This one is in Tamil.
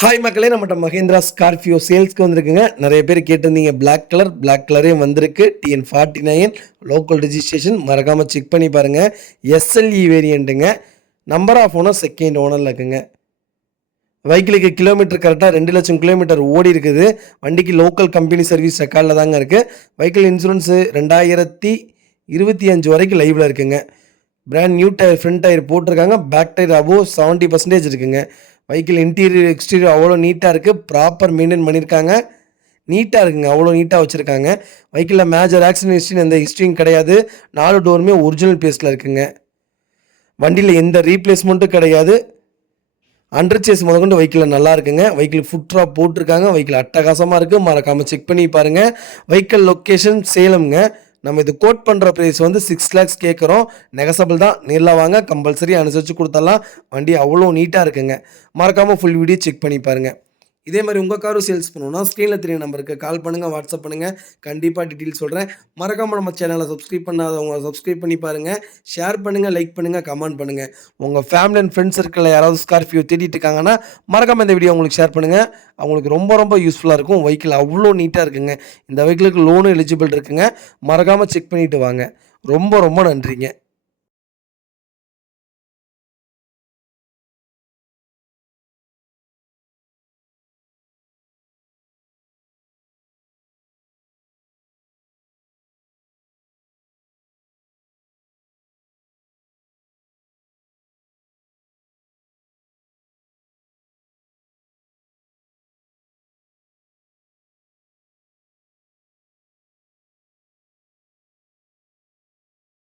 ஹாய் மக்களே, நம்மகிட்ட மஹேந்திரா ஸ்கார்பியோ சேல்ஸ்க்கு வந்திருக்குங்க. நிறைய பேர் கேட்டிருந்தீங்க. பிளாக் கலரே வந்திருக்கு. TN49 local registration. மறக்காமல் செக் பண்ணி பாருங்கள். SLE வேரியண்ட்டுங்க. நம்பர் ஆஃப் ஓனர் செகண்ட் ஓனரில் இருக்குங்க. வெஹிக்கிளுக்கு கிலோமீட்டர் கரெக்டாக 2 லட்சம் கிலோமீட்டர் ஓடி இருக்குது. வண்டிக்கு லோக்கல் கம்பெனி சர்வீஸ் ரெக்கார்டில் தாங்க இருக்குது. வெஹிக்கிள் இன்சூரன்ஸு 2025 வரைக்கும் லைவில் இருக்குங்க. Brand new tyre, front tyre போட்டிருக்காங்க. பேக் டயர் அபோவ் 70% இருக்குங்க. வெஹிக்கிள் இன்டீரியர் எக்ஸ்டீரியர் அவ்வளோ நீட்டாக இருக்குது. ப்ராப்பர் மெயின்டைன் பண்ணியிருக்காங்க. நீட்டாக இருக்குங்க. அவ்வளோ நீட்டாக வச்சுருக்காங்க. வெஹிக்கிளில் மேஜர் ஆக்சிடென்ட் ஹிஸ்ட்ரின்னு எந்த ஹிஸ்ட்ரியும் கிடையாது. 4 டோருமே ஒரிஜினல் பேஸில் இருக்குங்க. வண்டியில் எந்த ரீப்ளேஸ்மெண்ட்டும் கிடையாது. அண்டர் சேஸ் முதற்கொண்டு வெஹிக்கிள் நல்லா இருக்குங்க. வெஹிக்கிள் ஃபுட் ட்ராப் போட்டிருக்காங்க. வெஹிக்கிள் அட்டகாசமாக இருக்குது. மறக்காமல் செக் பண்ணி பாருங்கள். வெஹிக்கிள் லொக்கேஷன் சேலம்ங்க. நம்ம இது கோட் பண்ணுற ப்ரைஸ் வந்து 6 lakhs கேட்குறோம். நெகசபிள் தான். நேரில் வாங்க, கம்பல்சரி அனுசரித்து கொடுத்துடலாம். வண்டி அவ்வளோ நீட்டாக இருக்குங்க. மறக்காமல் ஃபுல் வீடியோ செக் பண்ணி பாருங்கள். இதே மாதிரி உங்கள் காரும் சேல்ஸ் பண்ணணும்னா ஸ்க்ரீனில் தெரிய நம்பருக்கு கால் பண்ணுங்கள், வாட்ஸ்அப் பண்ணுங்கள். கண்டிப்பாக டீட்டெயில் சொல்கிறேன். மறக்காமல் நம்ம சேனலை சப்ஸ்கிரைப் பண்ணாதவங்க சப்ஸ்கிரைப் பண்ணி பாருங்கள். ஷேர் பண்ணுங்கள், லைக் பண்ணுங்கள், கமெண்ட் பண்ணுங்கள். உங்கள் ஃபேமிலி அண்ட் ஃப்ரெண்ட்ஸ் சர்க்கிளில் யாராவது ஸ்கார்பியோ தேடிட்டு இருக்காங்கன்னா மறக்காமல் இந்த வீடியோ உங்களுக்கு ஷேர் பண்ணுங்கள். அவங்களுக்கு ரொம்ப யூஸ்ஃபுல்லாக இருக்கும். வெஹிக்கிள் அவ்வளோ நீட்டாக இருக்குங்க. இந்த வெஹிக்கிளுக்கு லோனும் எலிஜிபிள் இருக்குங்க. மறக்காமல் செக் பண்ணிவிட்டு வாங்க. ரொம்ப நன்றிங்க.